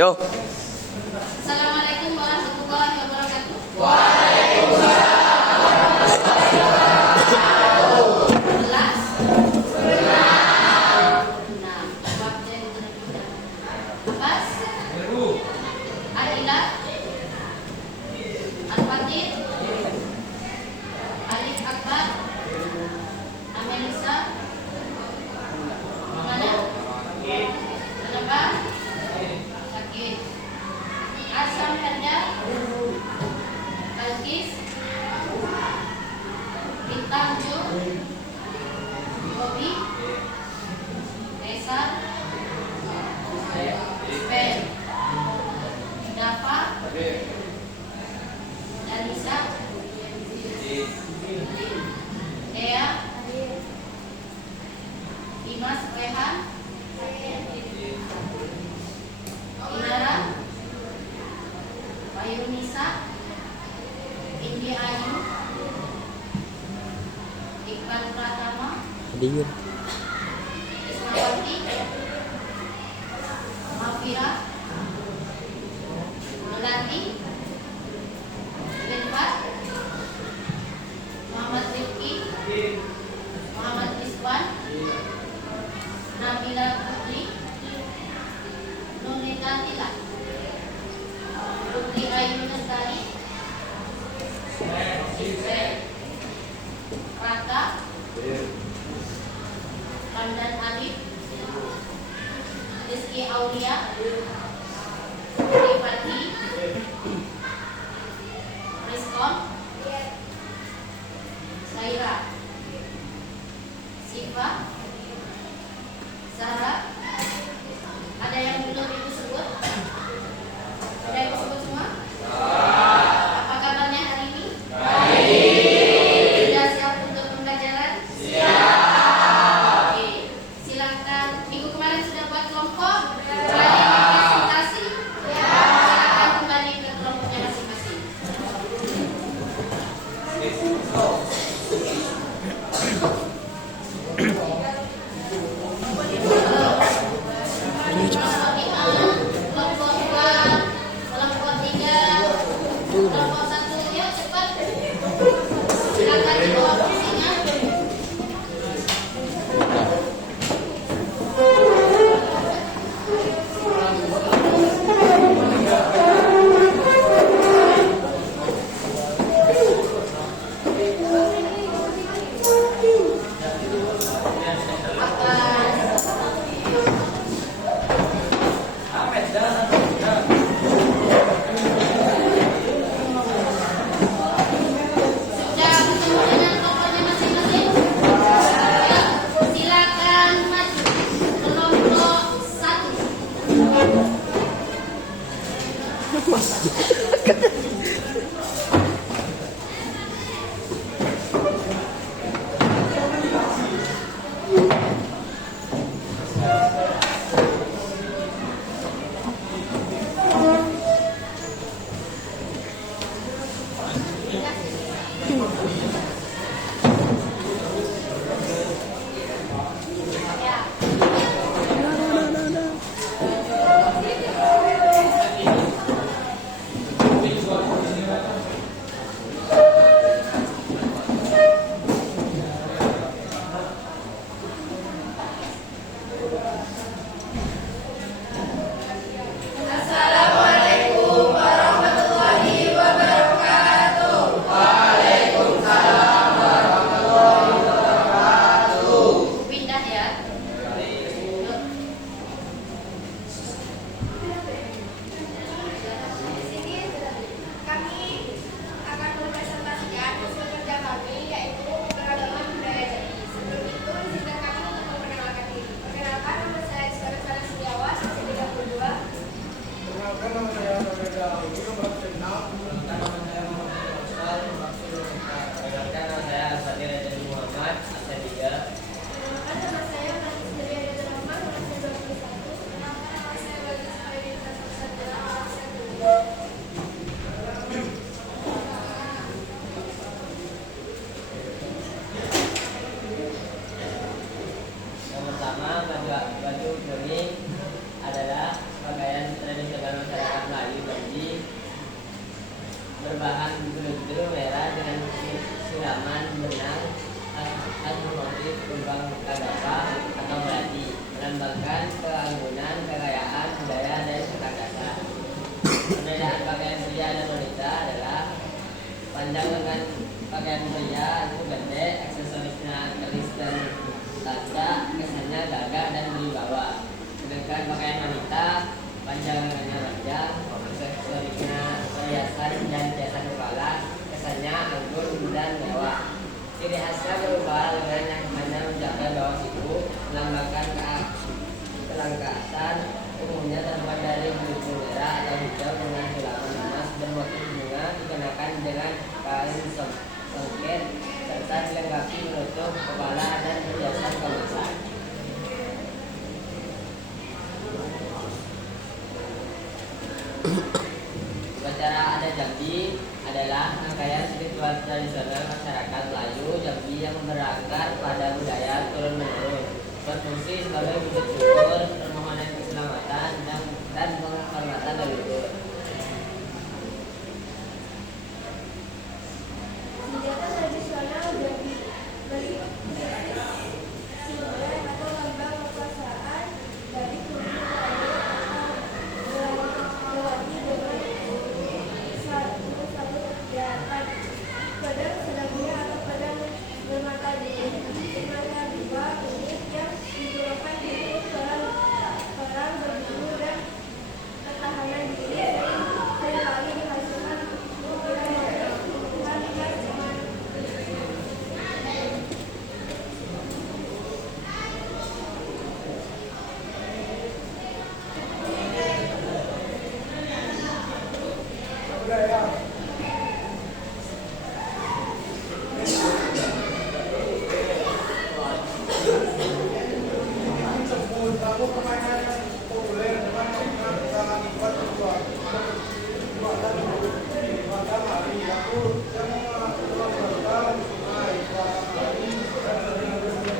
Yo. Assalamualaikum warahmatullahi wabarakatuh. Belas. Nah, bab yang terkita. Abbas. Adila. Al-Fatih. Alif Akbar. Amelisa. Mana? Kenapa? Sakit. Asam Handa. Balkis. Bintang Ju. Bobby. Esa. Ben. Dafa. Danisa. Ea. Dimas Rehan. Inara. Bayu Nisa. Indi Ayu. Iqbal Pratama. Diam. Ismawati. Mafira. Melati. Benfat. Muhammad Rifki. Muhammad Rizwan. Nabila Putri. Nurita Tila. Putri Ayu Lestari. Raka. Ramdan Alif. Rizky Aulia. Rifati. Rizkon. Saira. Siva. Zahra. Ada yang belum ibu sebut? Ada yang sebut semua? Apa kabarnya hari ini? Sudah siap untuk pembelajaran? Oke, silakan. Minggu kemarin sudah buat kelompok? Kembali ke presentasi? Silakan kembali ke kelompoknya masing-masing. Kelompok 2, kelompok 3, kelompok 1, yuk cepat. Silakan dibawa kursinya. Sudah bertemu dengan kelompoknya masing-masing? Ya, silakan maju. Kelompok 1. Pindah ya. Yuk. Di sini kami akan mempresentasikan usul kerja kami, yaitu keragaman budaya Jadi. Sebelum itu izinkan kami untuk memperkenalkan diri. Perkenalkan, nama saya Iskandar Setiawas, usia 32. Perkenalkan, nama saya Nureda Audi, nomor 6. Perkenalkan, nama saya Asadi Raja Muhammad, Asadiya. Perkenalkan, nama saya Nafi Sendiri Raja Rahman, usia 21. Perkenalkan, nama saya Bagus Khalid Hasan Sajjah, usia 2. Yang pertama, baju dongeng adalah pakaian tradisional pria itu gede, aksesorisnya keris dan kaca, kesannya gagah dan berwibawa. Sedangkan pakaian wanita panjang lengannya panjang, aksesorisnya perhiasan dan hiasan kepala, kesannya anggun dan mewah. Ciri khasnya berupa lengan yang hanya mencapai bawah siku, melambangkan kelangkaasan, umumnya terbuat dari bulu merah atau hijau dengan hilangan emas bermotif bunga, dikenakan dengan kain songket serta dilengkapi menutup kepala dan perhiasan kemasan. Upacara adat Jambi adalah rangkaian spiritual tradisional masyarakat Melayu Jambi yang berakar pada budaya turun-menurun, berfungsi sebagai wujud syukur, permohonan keselamatan, dan penghormatan leluhur. Senjata tradisional Jambi simbol atau lambang kekuasaan dari kubu Melayu atau melewati dengan satu gerakan pedang sedangnya atau pedang bermata dua unit yang digunakan untuk perang berburu dan pertahanan diri dan seringkali dihasilkan ukiran motif tumbuhan khas zaman. Sebut lagu permainan yang populer dengan sangat ikut Padang hari lagu yang melambangkan sungai Padang hari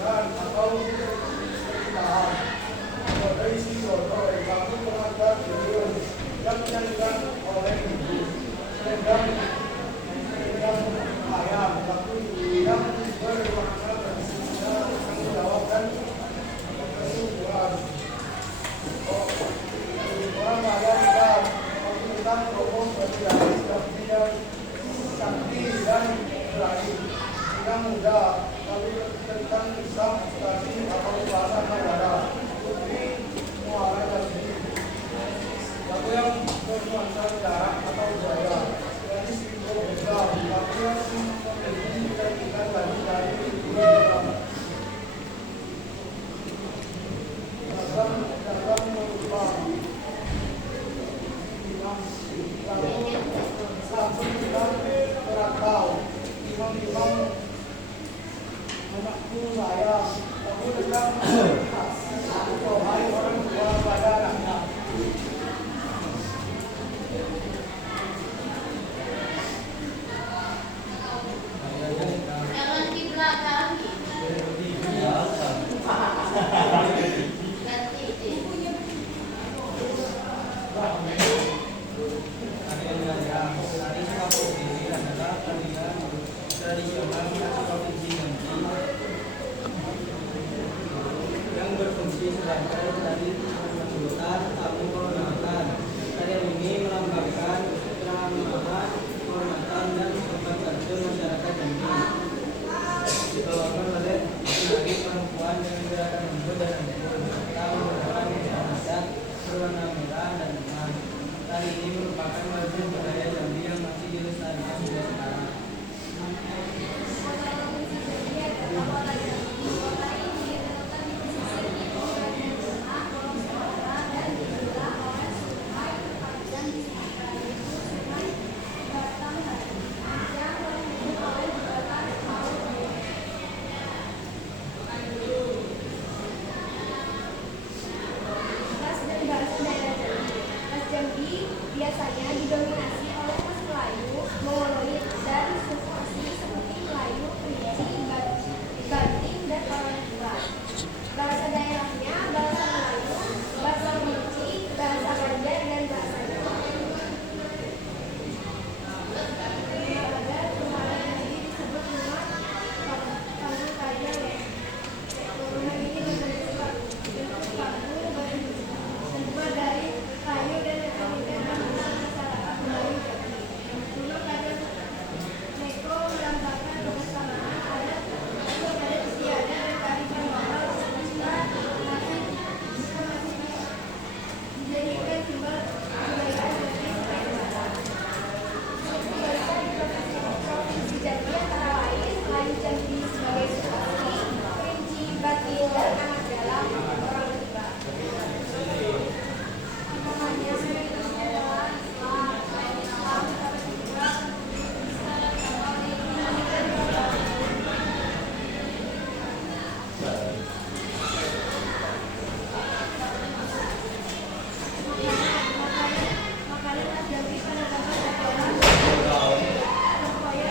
dan atau tahan. Dari situ lagu pengantar video yang dinyanyikan oleh ibu sedang ayam lagu yang bermakna tanggung jawab dan kesuburan. Orang ayam dan tentang promos berjalan sakti dan berani yang muda, lalu tentang Islam tadi atau bahasa negara putri muara Jambi. Lagu yang bernuansa jarak atau budaya dari simbol Islam, lagu yang memiliki identitas dari Islam. Dalam merupakan langsung kita berakal imam-imam anakku saya aku tentang hai orang tua pada anaknya. Jangan kiblat kami. Ganti deh. Tradisional provinsi Jambi yang berfungsi sebagai tari penyebutan tamu kehormatan. Tarian ini melambangkan keramatan, kehormatan dan sopan santun masyarakat Jambi. Dibawakan oleh laki-laki perempuan dengan gerakan lembut dan anggun serta menggunakan pakaian adat berwarna merah dan emas. Tari ini merupakan warisan budaya Jambi yang masih dilestarikan hingga sekarang. Ras dan bahasa daerah Jambi. Ras Jambi biasanya didominasi oleh ras Melayu, Mongoloid, dan suku seperti Melayu, Kerinci, Banting, dan orang tua. Bahasa daerahnya bahasa Melayu, bahasa Kerinci, bahasa Banjar, dan bahasa Jawa. Ada Tumaran Jambi disebut rumah panggung kajang ya. Rumah ini bentuk panggung terbuat dari kayu dan mekanika menjadikan simbol kebaikan bagi setiap negara. Kebaikan di Provinsi Jambi antara lain selain Jambi sebagai Sulawesi, Kerinci, Batin, dan Anak Dalam orang Rimba. Namanya adalah Islam, terus juga makanan khas Jambi pada zaman adalah tempoyak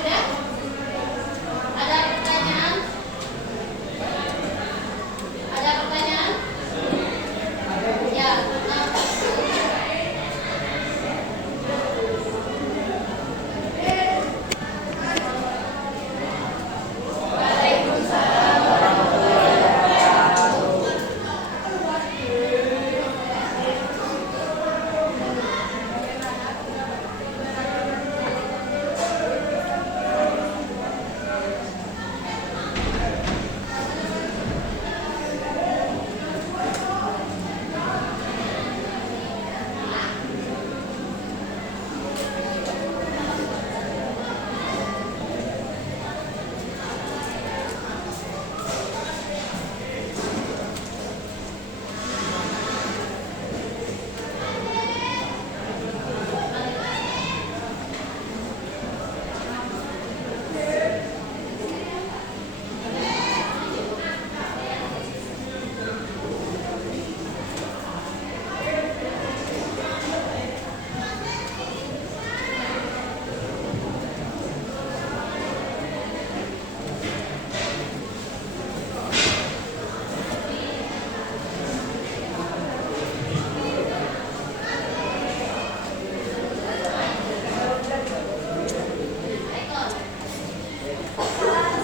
Sudah? Ada pertanyaan? Ada pertanyaan? Ya,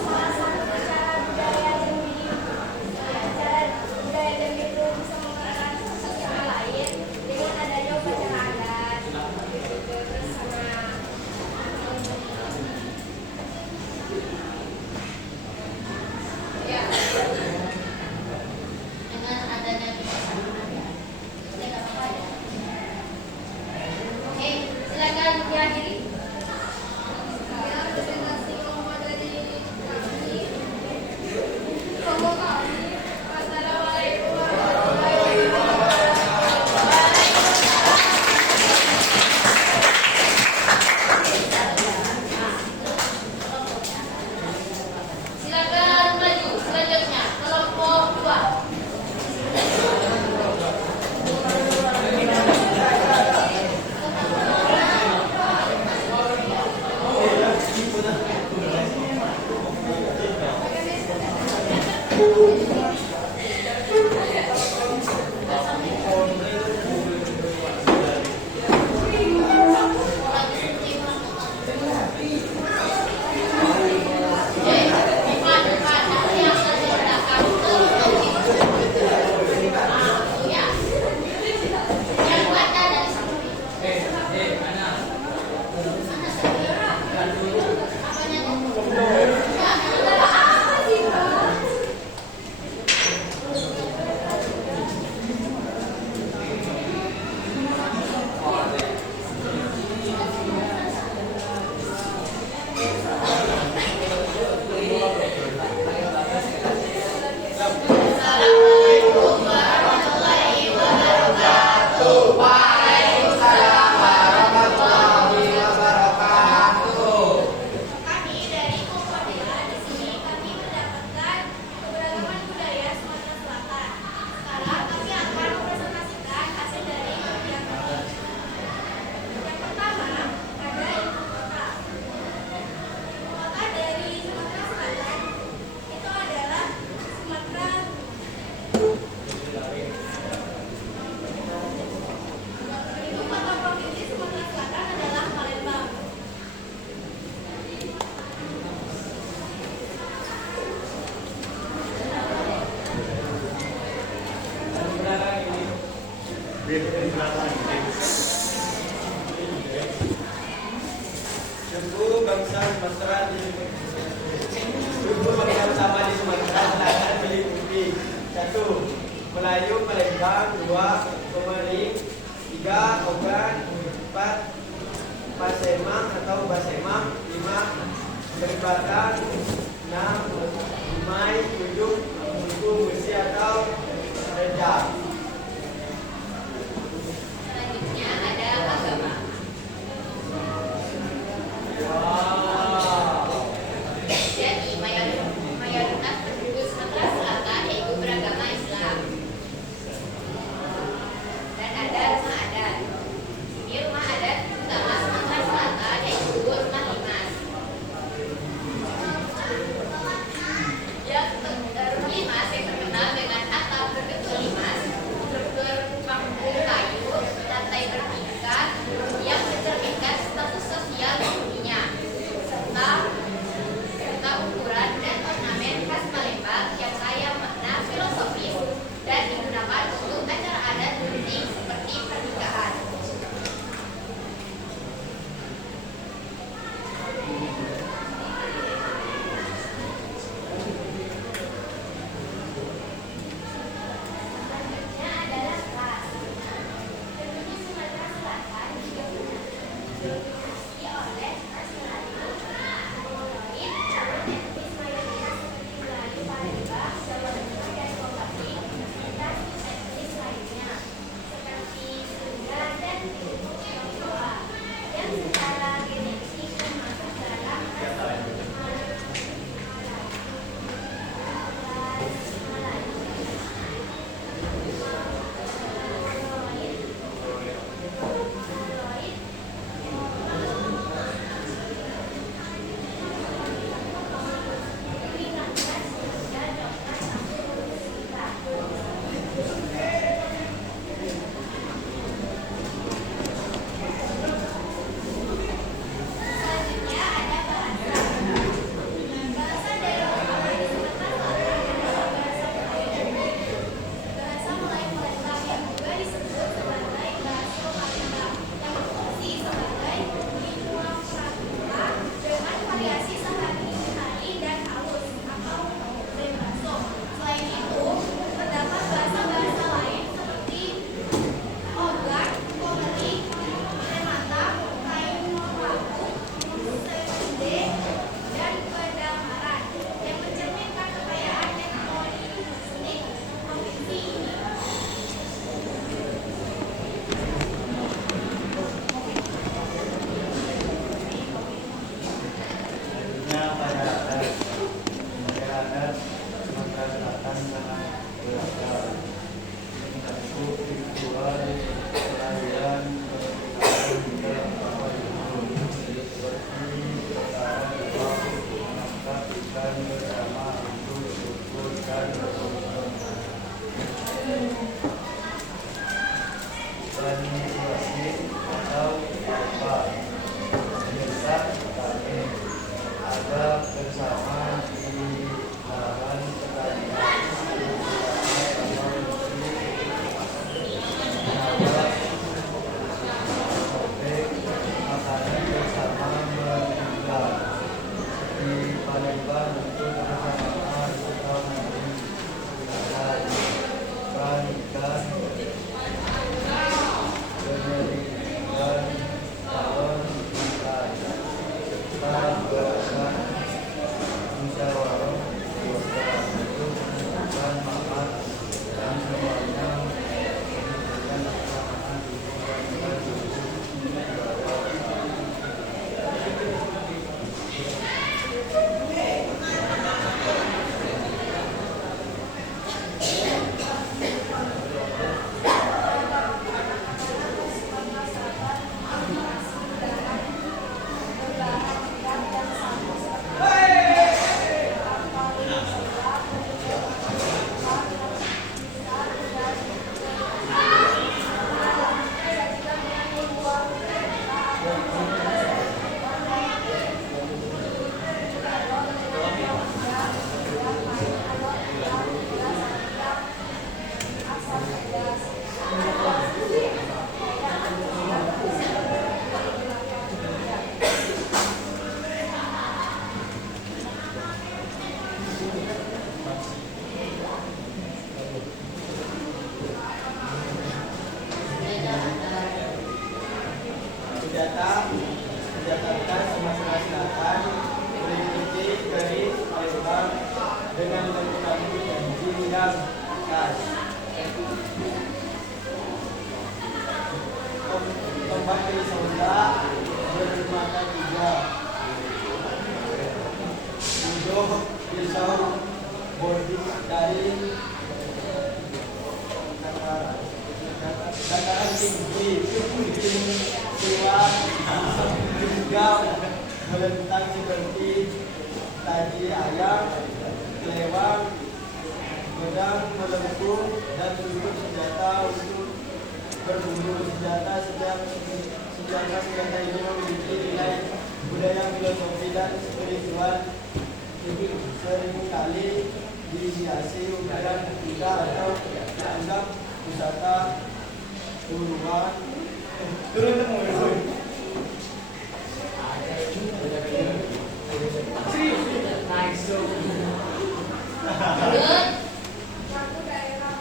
salah satu cara budaya Jambi itu bisa mengenalkan satu sama lain dengan adanya upacara adat terus sama ya dengan adanya ya, nggak apa-apa ya. Oke, silakan diakhiri. ya presentasi kelompok dari kami kelompok kami. Wassalamualaikum warahmatullahi Silakan maju selanjutnya kelompok 2. Suku bangsa Sumatera di suku bangsa sama di Sumatera Selatan meliputi 1. Melayu Palembang, 2. Pemaling, 3. Ogan, 4. Pasemang atau Basemang, 5. Beribatan, 6. Dumai, 7. Suku Musi atau Rejang. Selanjutnya ada agama. Jadi mayoritas penduduk Sumatera Selatan yaitu beragama Islam. Dan ada rumah adat. Ini rumah adat utama Sumatera Selatan yaitu rumah limas. Rumah limas yang terkenal dengan atap berbentuk limas, struktur panggung kayu, lantai bertingkat yang mencerminkan status sosial penghuninya, serta ukuran dan ornamen khas Palembang yang kaya makna filosofis dan digunakan untuk acara adat penting seperti pernikahan. Selanjutnya adalah ras. Penduduk Sumatera Selatan juga didominasi oleh ras Melayu, Mongoloid, calon etnis mayoritas seperti Melayu, Palembang, Jawa Timur, dan Kopati, serta etnis lainnya seperti Sunda dan Tionghoa yang secara genetik termasuk dalam ras Selanjutnya ada bahasa. Bahasa daerah utama di Sumatera Selatan adalah bahasa Melayu. Bahasa Melayu Palembang yang juga disebut sebagai bahasa Palembang yang berfungsi sebagai lingua franca dengan variasi sehari-hari dan halus atau berbahasa. Selain itu, terdapat bahasa-bahasa lain seperti Ogan, Komering, Remata, Kayu Labu, Sende, dan Pedamaran yang mencerminkan kekayaan etnik provinsi ini. Selanjutnya pada adat Sumatera Selatan sangat beragam. Satu ritual kelahiran, pernikahan hingga apa itu seperti perkara doa, mengangkat ikan bersama untuk syukur dan berkorban. Inisiasi atau apa? Biasa kami ada bersama di lahan pertanian makanan bersama meninggal di Palembang untuk kebersamaan atau mungkin pernikahan penyelidikan calon nikahan serta pisau bodi dari dataran tinggi bikin siwa juga melentang seperti tadi ayam, kelewang, pedang, melengkung, dan tutur senjata untuk berburu senjata. Setiap senjata ini memiliki nilai budaya, filosofi, dan spiritual. Seringkali dihiasi ukiran kuda atau anggap wisata turuan turun temurun. Lanjut. Suatu daerah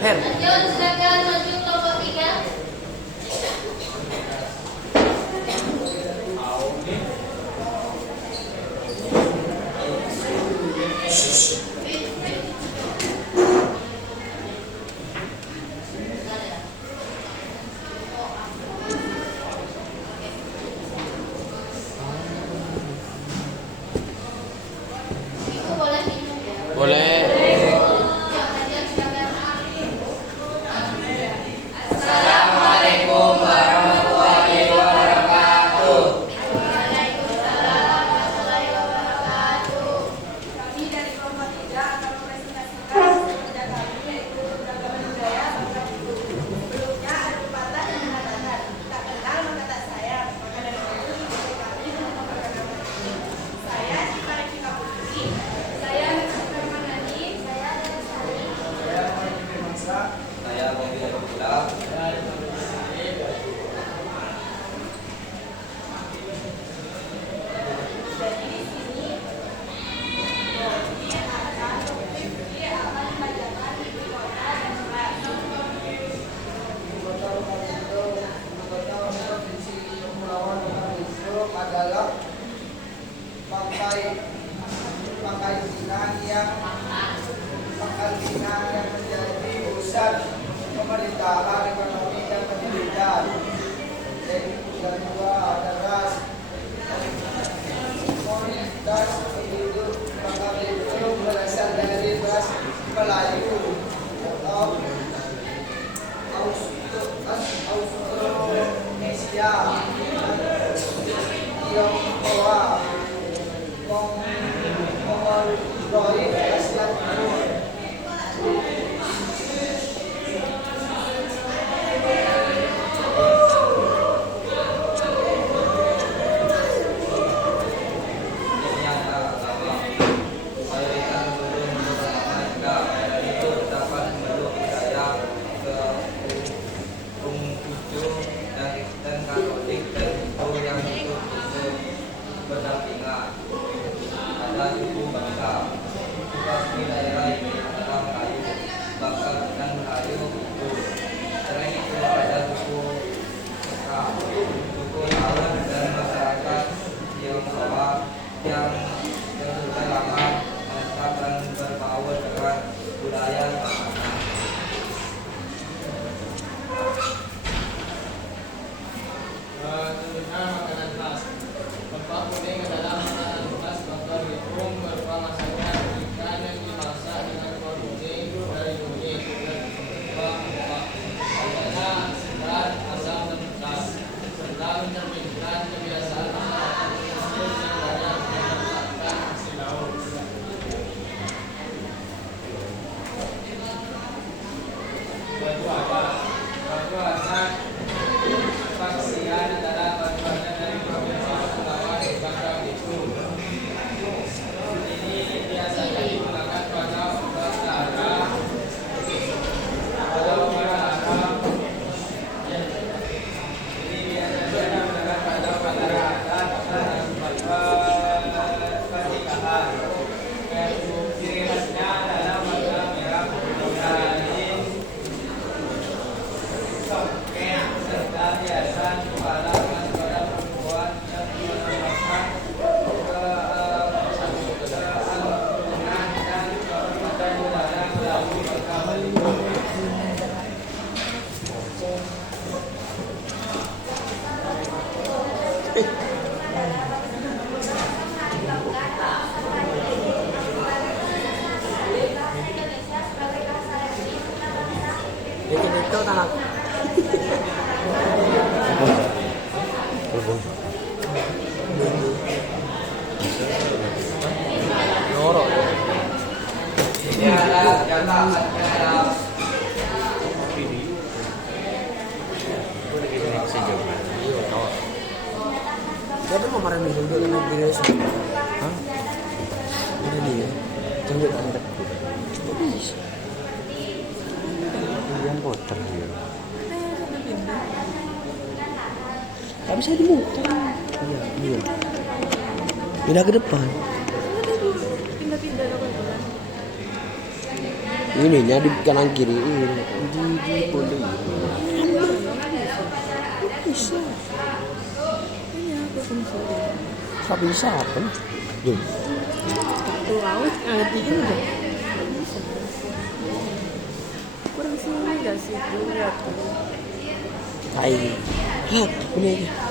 Lanjut, silakan maju kelompok 3. Ibu boleh minum ya? Boleh. Lanjut, silakan. Assalamualaikum warahmatullahi wabarakatuh. pangkalpinan yang menjadi pusat pemerintahan ekonomi dan pendidikan. Yang kedua adalah komunitas penduduk Bangka Belitung berasal dari ras Melayu atau Austronesia, Tionghoa, Mongoloid, Asia Timur. Ada suku Bangka, di daerah ini adalah Melayu, Bangka dan Melayu itu. Selain itu ada suku Seka, suku Laut dan masyarakat Tionghoa yang sudah lama menetap dan berbaur dengan budaya Bangka. Selanjutnya makanan khas. Lempah kuning adalah makanan khas Bangka Belitung berupa masakan ikan yang dimasak dengan kuah kuning dari kunyit dan rempah-rempah. Rasanya segar, asam dan pedas, serta mencerminkan kebiasaan masyarakat Belitung yang banyak memanfaatkan hasil laut. Batu Asan Paksian adalah batu-batu dari provinsi Kepulauan Bangka Belitung. Ini biasanya digunakan pada obat darah, pada obat darah. Ini biasanya digunakan pada obat darah dan pernikahan. Ciri khasnya adalah warna merah dari sokek serta hiasan kepala pada perempuan yang menambahkan kesantunan dan kehormatan budaya melalui Bangka Belitung. Itu tanah. Ini adalah senjata adalah Siapa mau marah nih dulu dengan diri sendiri? Hah? Ini dia. Tunjuk anda. Bisa. Yang kotor dia. Gak bisa dimutar. Iya, iya. Pindah ke depan. Ini nya di kanan kiri ini. Di boleh. Bisa. Sapi siapa? Tuh. Tuh laut, tiga udah. Kurang sini gak sih? Lihat. Hai. Lihat, ini aja.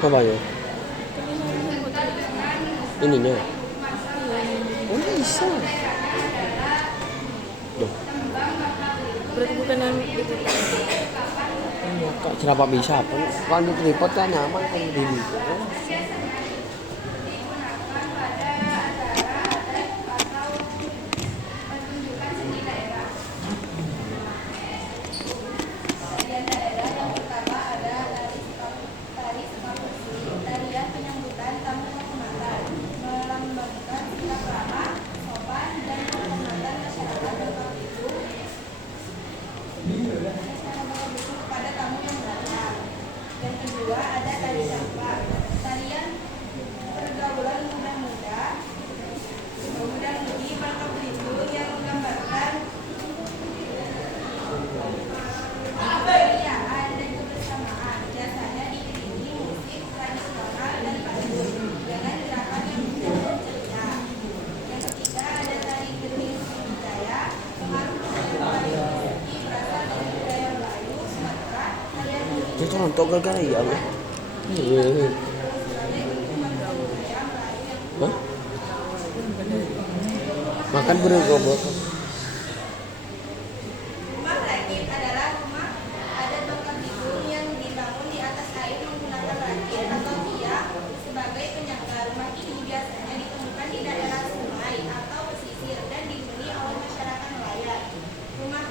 Apa ya? Ininya. Oh bisa. Duh. Berarti bukan yang itu. Iya, kok kenapa bisa? Kalau di tripod kan nyaman kan di situ. Itu nonton gara-gara ya Allah. Hah? Makan bergobok. Rumah rakit adalah rumah adat tempat tidur yang dibangun di atas air menggunakan rakit atau tiang sebagai penyangga. Rumah ini biasanya ditemukan di daerah sungai atau pesisir dan dihuni oleh masyarakat nelayan. Rumah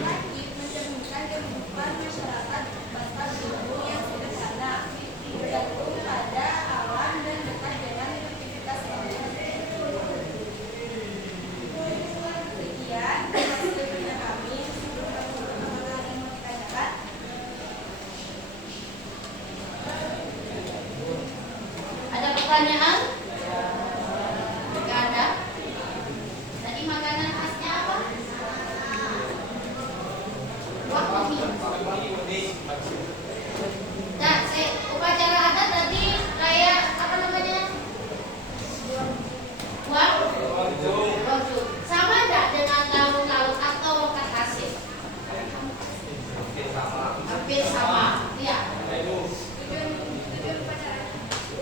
rakit mencerminkan kehidupan masyarakat Batak Timbul yang sederhana, bergantung pada alam dan dekat dengan aktivitas manusia. Sekian hasil kerja kami. Apakah ada yang mau ditanyakan? Ada pertanyaan? Tidak ada. Tadi makanan khasnya apa? Kuah kuning. Nah, upacara adat tadi kayak apa namanya? Wajung. Sama enggak dengan lauk-lauk atau lokat hasil? Hampir sama. Iya. Tujuan upacara.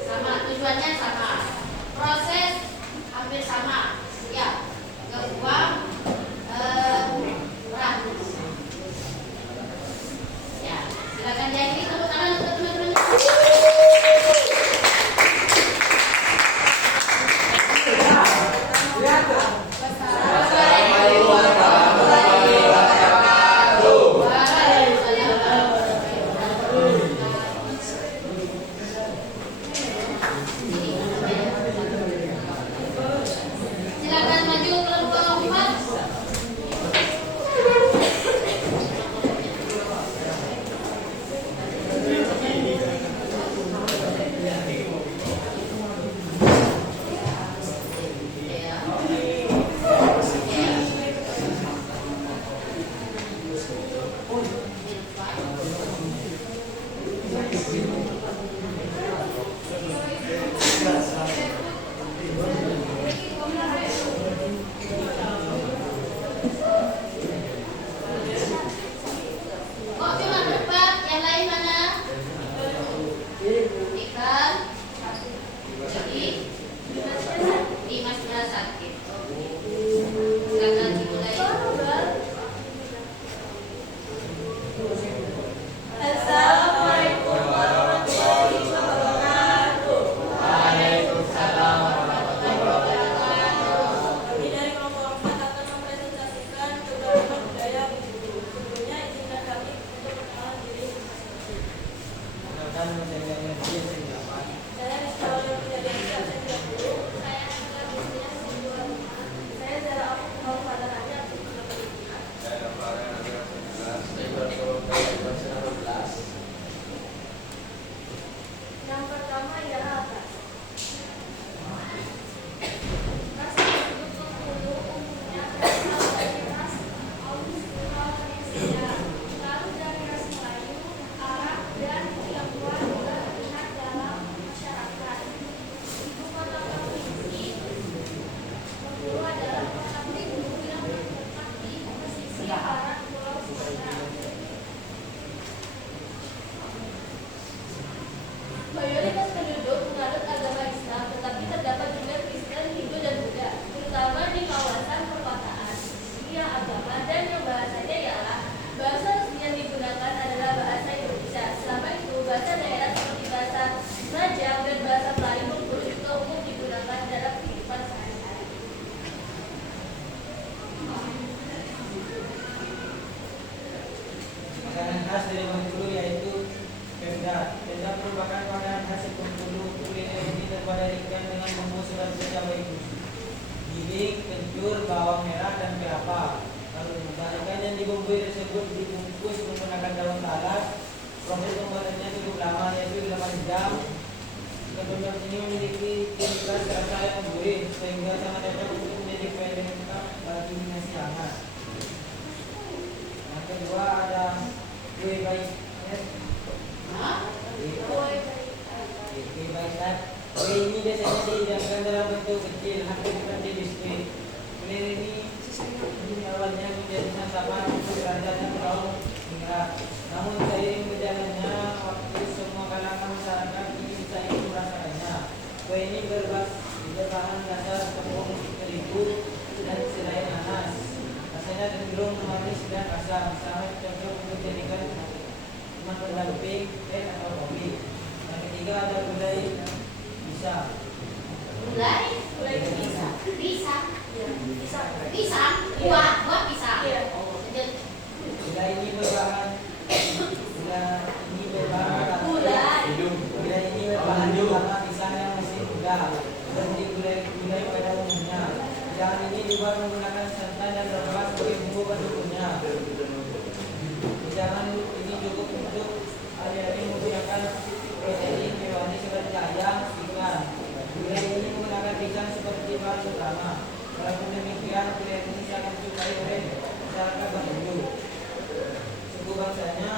Sama, tujuannya sama. Proses hampir sama. Ya. Uang ratus. Ya, silakan jadi tepuk tangan untuk teman-teman. Silakan maju kelompok 4. Oh, cuma berempat. Yang lain mana? Ikan. Jadi, Dimas sudah sakit. Silakan dimulai. Assalamualaikum warahmatullahi wabarakatuh. Waalaikumsalam warahmatullahi wabarakatuh. Kami dari kelompok 4 akan mempresentasikan beberapa budaya Bengkulu. Sebelumnya izinkan kami untuk perkenalan diri masing-masing. Dan menjaga energi yang sedapat. Saya Rizal yang menjadi absen 30. Saya Angga Bisnya absen 25. Saya Zara Al Fadlananya absen 35. Yang pertama ialah atas. Ras tersebut Bengkulu umumnya berasal dari ras Austronesia, lalu dari ras Melayu, Arab, dan Tionghoa juga terlihat dalam masyarakat. Ibu kota provinsi Bengkulu adalah kota Bengkulu yang terletak di pesisir barat Pulau Sumatera. Mayoritas penduduk menganut agama Islam, tetapi terdapat juga Kristen, Hindu, dan Buddha, terutama di kawasan perkotaan. Ini yang agama dan yang bahasanya ialah bahasa yang digunakan adalah bahasa Indonesia. Selama itu bahasa daerah seperti bahasa Majang dan bahasa Melayu Bengkulu juga umum digunakan dalam kehidupan sehari-hari. Makanan khas dari Bengkulu yaitu pemda. Pemda merupakan makanan khas Bengkulu. Kuliner ini terbuat dari ikan dengan bumbu surat cabai giling, kencur, bawang merah, dan kelapa. Lalu ikan yang dibumbui tersebut dibungkus menggunakan daun talas. Proses pembuatannya cukup lama, yaitu 8 jam. Ikan ini memiliki ciri khas rasa yang gurih, sehingga sangat cocok untuk menjadi pelengkap bagi nasi hangat. Yang kedua ada kue baik. Kue ini biasanya dihidangkan dalam bentuk kecil, hampir seperti biskuit. Kuliner ini awalnya menjadi santapan untuk raja dan perahu Namun seiring berjalannya waktu, semua kalangan masyarakat ingin saya merasakannya. Kue ini berbahan dasar tepung terigu dan serai nanas. Rasanya cenderung manis dan asam, sangat cocok untuk dijadikan teman pendamping teh atau kopi. Yang ketiga ada gulai pisang. Gulai pisang. Pisang. Buah pisang. Gulai ini berbahan utama pisang yang masih muda, seperti gulai pada umumnya. Hidangan ini juga menggunakan santan dan rempah sebagai bumbu pendukungnya. Hidangan ini cukup untuk hari-hari menggunakan protein hewani seperti ayam, ikan. Gulai ini menggunakan pisang seperti bahan utama. Walaupun demikian, gulai ini sangat disukai oleh masyarakat Hindu. Suku bangsanya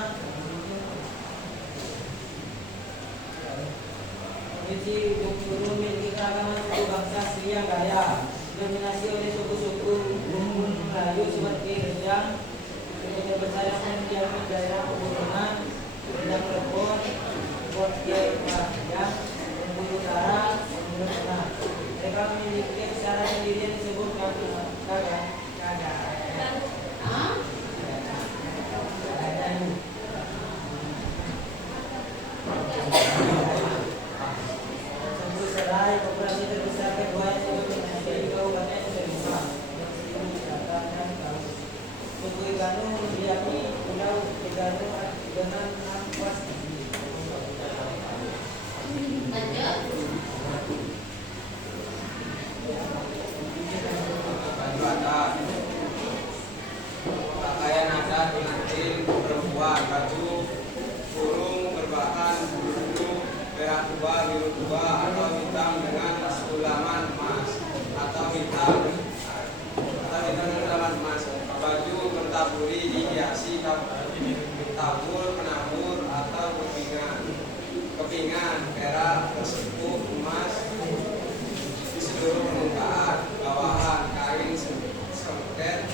Provinsi Bengkulu memiliki keragaman suku bangsa Sriya Gaya, didominasi oleh suku-suku Melayu seperti Rejang, suku besar yang mendiami daerah pegunungan, Bidang Lepon, Botke Panjang, Bengkulu Utara, Bengkulu Tengah. Mereka memiliki secara sendiri yang disebut populasi terbesar kedua yang didominasi di Kabupaten Serima, Selatan dan Laut. Suku Iganu mendiami Pulau Iganu dengan 6 puas gigi. Baju adat, pakaian adat pengantin perempuan, baju kurung berbahan bulu merah tua, biru tua, atau hitam dengan sulaman emas, atau hitam dengan sulaman emas. Baju bertaburi dihiasi tabur, penabur, atau kepingan perak tersepuh emas di seluruh permukaan. Bawahan kain sengket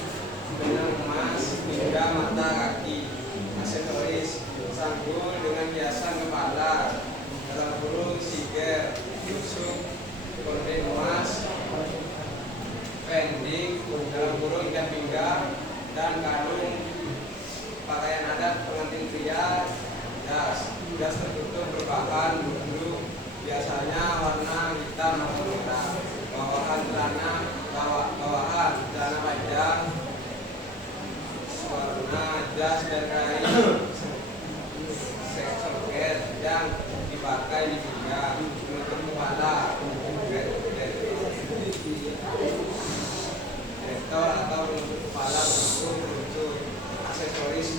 benang emas hingga mata kaki. Aksesoris sanggul dengan hiasan kepala, dalam kurung siger, tusuk, korden emas, pending, dalam kurung ikat pinggang, dan kalung. Pakaian adat pengantin pria, jas tertutup berbahan bulu, biasanya warna hitam atau merah. Bawahan celana panjang, warna jas dan kain sengket yang dipakai di pinggang, menutup kepala, dekor atau menutup kepala berunsur. Aksesoris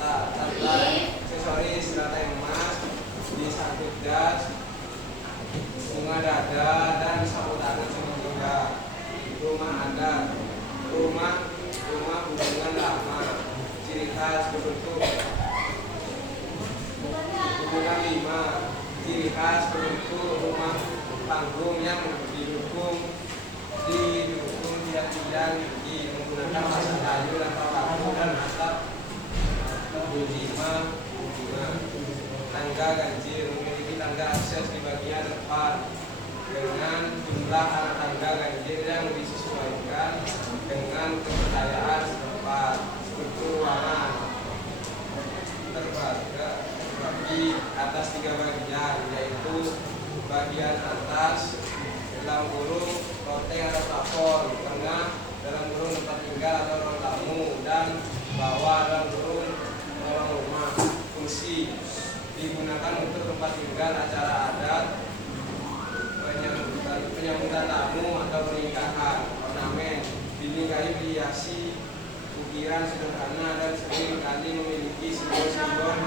aksesoris rantai emas di sangkut jas, bunga dada, dan sapu tangan segitiga. Rumah adat, rumah hubungan lama, ciri khas berbentuk hubungan 5, ciri khas berbentuk rumah panggung yang didukung tiang-tiang tinggi menggunakan pasak kayu atau bambu dan atap 5 hubungan. Tangga ganjil memiliki tangga akses di bagian depan dengan jumlah anak tangga ganjil yang disesuaikan dengan kepercayaan setempat. Struktur ruangan terbagi atas 3 bagian, yaitu bagian atas dalam kurung loteng atau plafon, tengah dalam kurung tempat tinggal atau ruang tamu, dan bawah dalam kurung ruang rumah. Fungsi digunakan untuk tempat tinggal, acara adat, penyambutan tamu atau pernikahan. Ornamen dinding kayu dihiasi ukiran sederhana dan sering kali memiliki simbol-simbol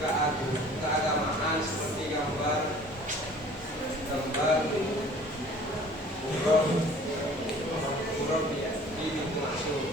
keagamaan seperti gambar huruf di pintu masuk.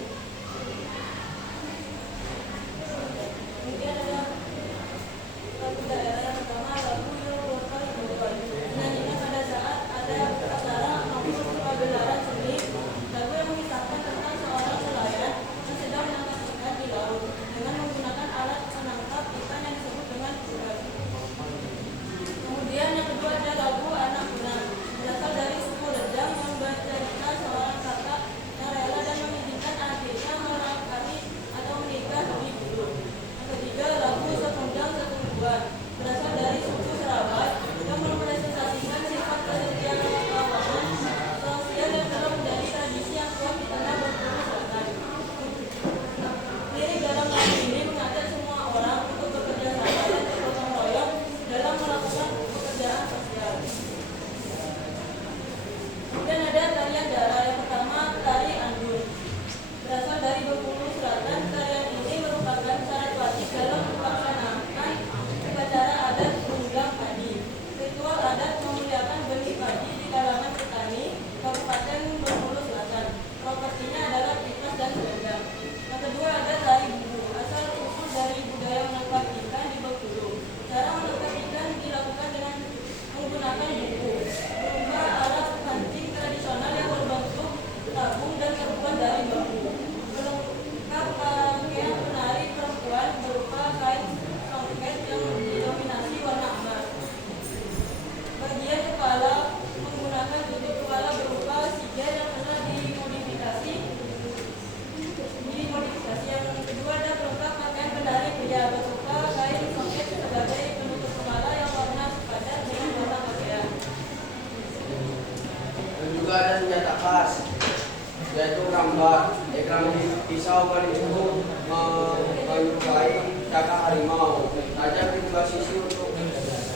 harimau. Tajam di dua sisi untuk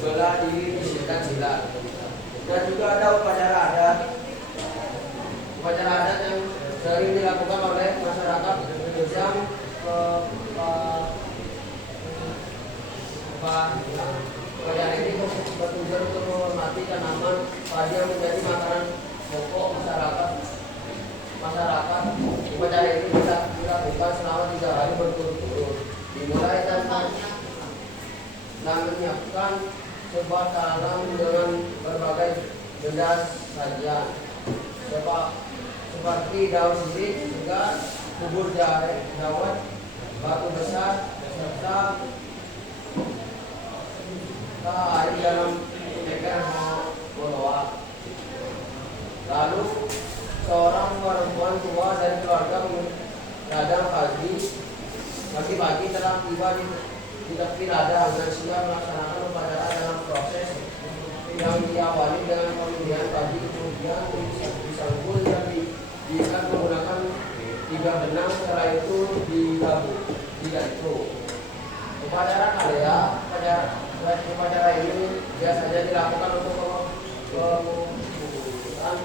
belah diri bisikan silat. Dan juga ada upacara adat. Upacara adat yang sering dilakukan oleh masyarakat yang upacara ini bertujuan untuk menghormati tanaman padi yang menjadi makanan pokok masyarakat. Upacara ini dilakukan selama 3 hari berturut-turut. Dimulai tanpa menyiapkan sebuah talam dengan berbagai benda sajian seperti daun sirih, juga bubur jawat, batu besar, serta air dalam ember boloa. Lalu seorang perempuan tua dari keluarga ladang pagi-pagi telah tiba di tepi ladang dan siap melaksanakan upacara dalam proses yang diawali dengan pemilihan padi, kemudian disangkul dan diikat menggunakan 3 benang, setelah itu digantung. Upacara ini biasanya dilakukan untuk pemungutan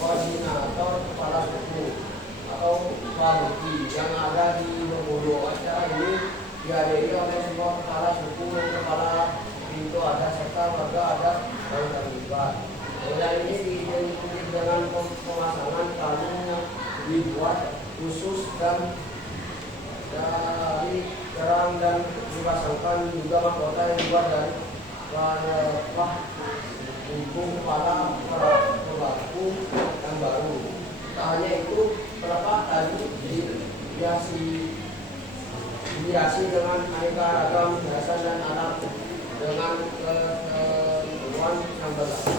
koordinator kepala suku atau paruki yang ada di Bengkulu. Acara ini dihadiri oleh semua kepala suku dan kepala pintu adat serta warga adat yang terlibat. Acara ini diikuti dengan pemasangan kalung yang dibuat khusus dan dari kerang dan dipasangkan juga mahkota yang dibuat dari pelepah punggung kepala pelaku yang baru. Tak hanya itu, pelepah tadi dihiasi dengan aneka ragam hiasan dan alat dengan ketentuan yang berlaku.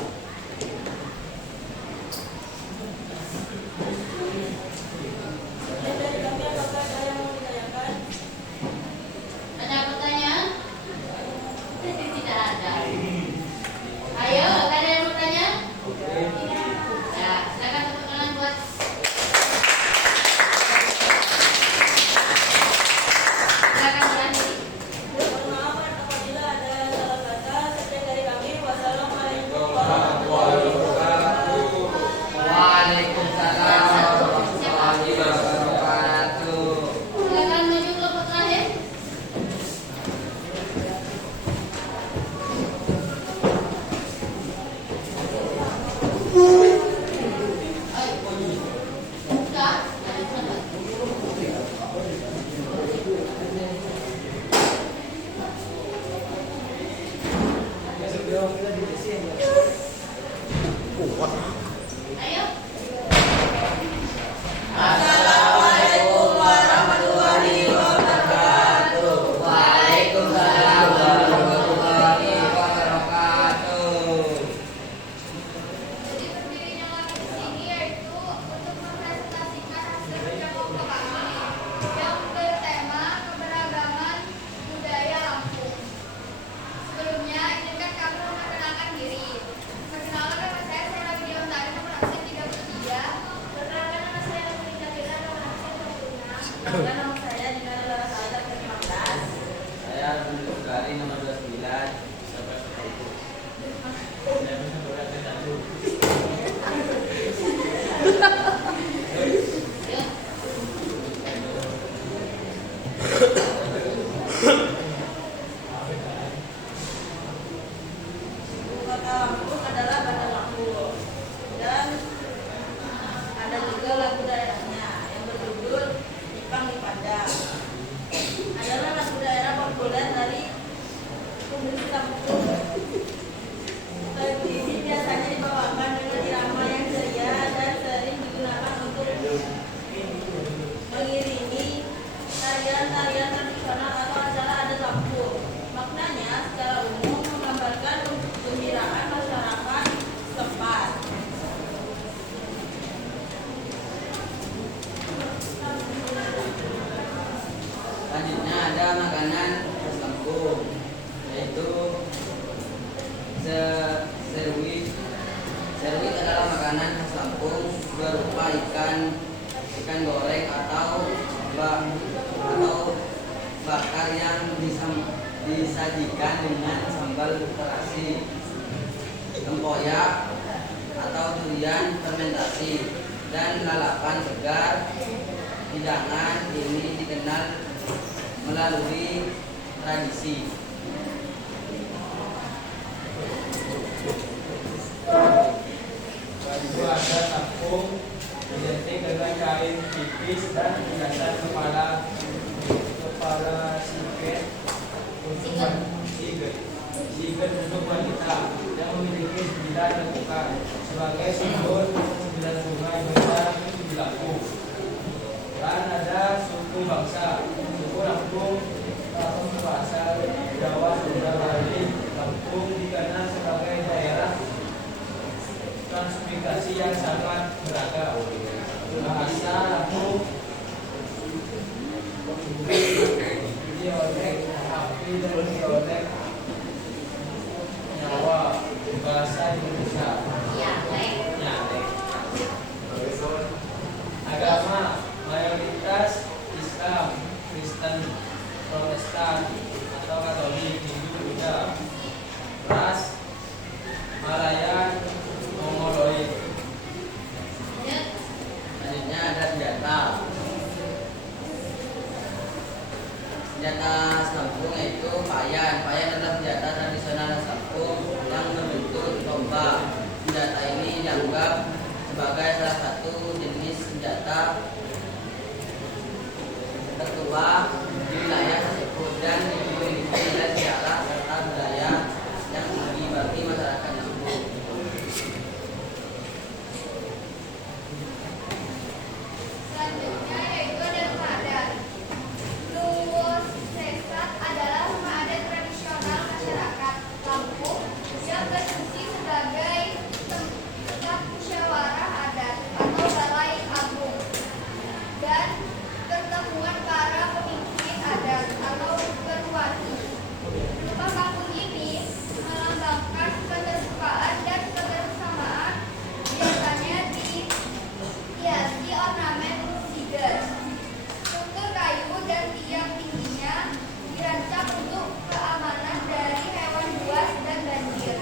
Ada pertanyaan? Tidak ada. Ayo, ada yang bertanya? Ya, silakan tepuk tangan buat. Silakan berani. Maaf apabila ada salah kata. Sekian dari kami. Wassalamualaikum warahmatullahi Wabarakatuh. Waalaikumsalam warahmatullahi wabarakatuh. Silakan maju kelompok terakhir. Sudah, ada pendapat. Ayo. Assalamualaikum warahmatullahi wabarakatuh. Waalaikumsalam warahmatullahi wabarakatuh. Jadi berdirinya lagi di sini yaitu untuk mempresentasikan hasil kerja kelompok kami yang bertema keberagaman budaya Lampung. Sebelumnya izinkan kami memperkenalkan diri. Perkenalkan nama saya Lagi Diantara, nomor absen 33. Perkenalkan nama saya Lagi Jabila, nomor absen 26. Perkenalkan nama saya Dina Lara Saizat, 15. Saya Budi Sukari nomor 29. Kota Lampung adalah Bandar Lampung, dan ada juga lagu daerahnya yang berjudul Ipang Dipandang. Adalah lagu daerah populer dari Provinsi Lampung. Lagu ini biasanya dibawakan dengan irama yang ceria dan sering digunakan untuk mengiringi tarian-tarian tradisional atau acara adat Lampung. Maknanya secara umum menggambarkan kegembiraan masyarakat setempat. Selanjutnya ada makanan khas Lampung, yaitu serwit. Serwit adalah makanan khas Lampung berupa ikan goreng atau bakar yang disajikan dengan sambal terasi, tempoyak atau durian fermentasi, dan lalapan segar. Hidangan ini dikenal melalui tradisi. Baju ada tepung identik dengan kain tipis dan hiasan kepala siget untuk wanita yang memiliki 9 lekukan sebagai simbol 9 sungai besar di Lampung. Dan ada suku bangsa, suku Lampung, Lampung bahasa Jawa, Sunda, Bali. Lampung dikenal sebagai daerah transmigrasi yang sangat beragam. Bahasa Lampung dialek Api dan dialek Jawa, bahasa Indonesia. Nyalek. Agama mayoritas Islam, Kristen, Protestan atau Katolik, Hindu, Buddha. Ras Malayan, Mongoloid. Selanjutnya ada senjata. Senjata Lampung yaitu payan. Payan adalah senjata tradisional Lampung yang berbentuk tombak. Senjata ini dianggap sebagai salah satu jenis senjata tertua di wilayah tersebut dan memiliki nilai sejarah serta budaya yang tinggi bagi masyarakat Lampung. Selanjutnya yaitu ada rumah adat. Luwus Sesat adalah rumah adat tradisional masyarakat Lampung yang berfungsi sebagai tempat musyawarah adat atau balai agung dan pertemuan para pemimpin adat atau perwati. Rumah kampung ini melambangkan keterbukaan dan kebersamaan, biasanya dihiasi ornamen siger. Struktur kayu dan tiang tingginya dirancang untuk keamanan dari hewan buas dan banjir.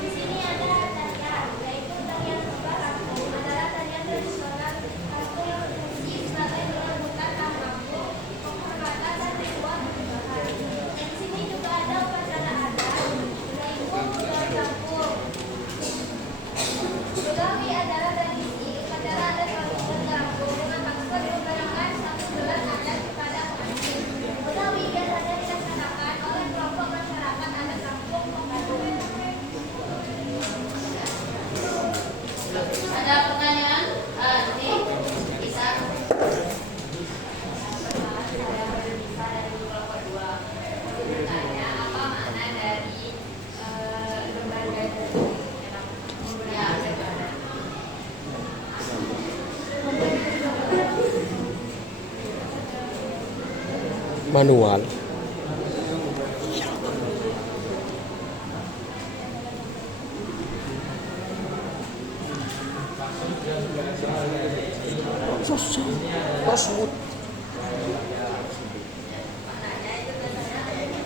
Di sini ada tarian, yaitu tarian Subah Lampung adalah tarian tradisional Lampung yang berfungsi sebagai perebutan Lampung, penghormatan dan ritual penyembahan. Di sini juga ada upacara adat, yaitu Budaya Lampung. Begawi adalah tradisi upacara adat Lampung dengan maksud memberikan satu gelar adat kepada pengantin. Begawi biasanya dilaksanakan oleh kelompok masyarakat adat Lampung Pembantu. Ada pertanyaan? Ini bisa. Saya berbicara dari kelompok 2. Bertanya apa makna dari lembaga dari ya, ada. Manual. Maknanya itu biasanya bedanya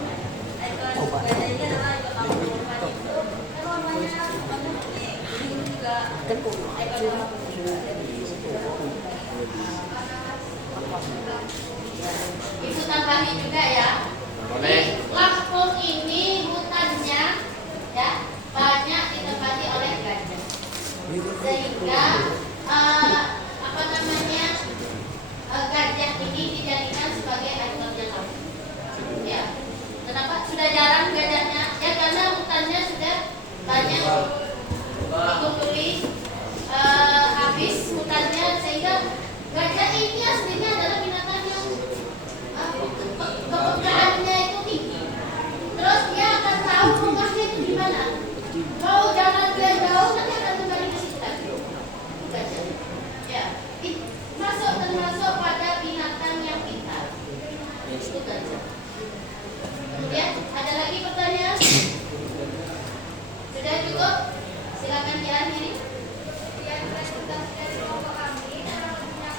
adalah ekor kurban itu warnanya kuning. Ini juga ekor Ibu tambahin juga ya. Di Lampung ini hutannya ya banyak ditempati oleh gajah. Sehingga apa namanya gajah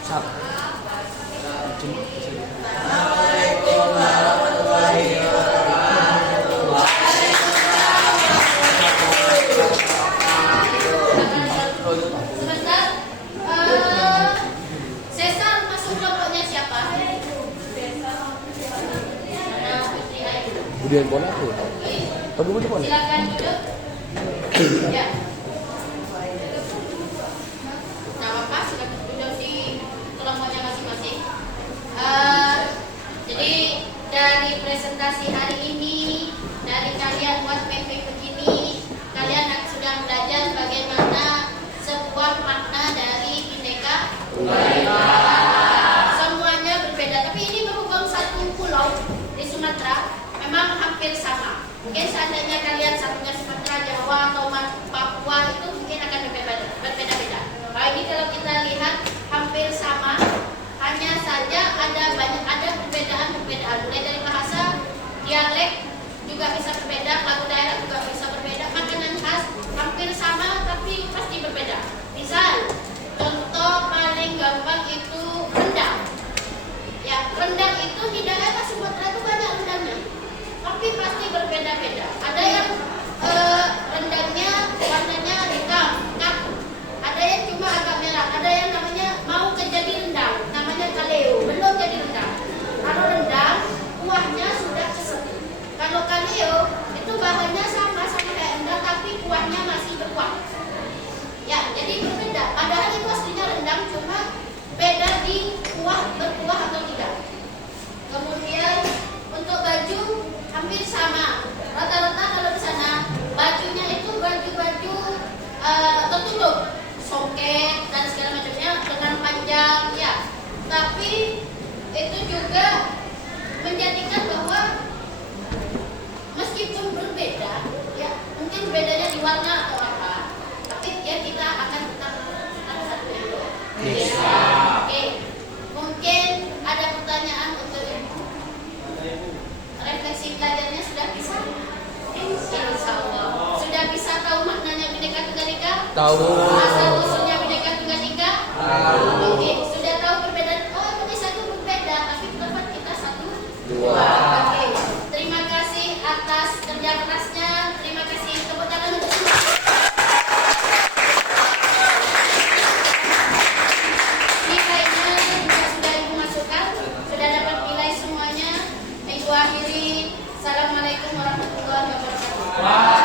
Assalamualaikum warahmatullahi wabarakatuh. Sebentar. Cesar masuk kelompoknya siapa? Putri Ayu. Kemudian bola tuh. Tunggu dulu. Silakan duduk. Ya. Nah, Bapak silakan duduk di kelompoknya masing-masing. Jadi dari presentasi hari ini, dari kalian buat PP begini, kalian sudah belajar bagaimana sebuah makna dari Bhinneka Tunggal Ika. Semuanya berbeda, tapi ini berhubung satu pulau di Sumatera, memang hampir sama. Mungkin seandainya kalian satunya Sumatera, Jawa atau Papua itu mungkin akan berbeda-beda. Nah, ini kalau kita lihat hampir sama, hanya saja ada perbedaan, mulai dari bahasa, dialek juga bisa berbeda, lagu daerah juga bisa berbeda, makanan khas hampir sama tapi pasti berbeda. Misal, contoh paling gampang itu rendang. Ya, rendang itu di daerah Sumatera itu banyak rendangnya, tapi pasti berbeda-beda. Ada yang rendangnya warnanya hitam, ada yang cuma agak merah, ada yang namanya mau jadi rendang, namanya kaleo, belum jadi rendang. Kalau rendang, kuahnya sudah keset. Kalau kaleo, itu bahannya sama kayak rendang, tapi kuahnya masih berkuah. Ya, jadi berbeda. Padahal itu aslinya rendang, cuma beda di kuah, berkuah atau tidak. Kemudian untuk baju hampir sama. Rata-rata kalau di sana bajunya itu baju-baju tertutup, soket dan segala macamnya dengan panjang ya. Tapi itu juga menjadikan bahwa meskipun berbeda ya, mungkin bedanya di warna atau apa, tapi ya kita akan tetap satu ya. Bisa. Oke. Mungkin ada pertanyaan untuk Ibu. Refleksi belajarnya sudah bisa? Insya Allah. Sudah bisa tahu maknanya Bhinneka Tunggal Ika? Tahu. Asal usulnya Bhinneka Tunggal Ika? Tahu. Oke. Sudah tahu perbedaan? Oh, Indonesia itu berbeda, tapi tempat kita satu. Dua. Oke. Terima kasih atas kerja kerasnya. Terima kasih, tepuk tangan untuk semua. Nilainya juga sudah Ibu masukkan, sudah dapat nilai semuanya. Ibu akhiri. Assalamualaikum warahmatullahi wabarakatuh.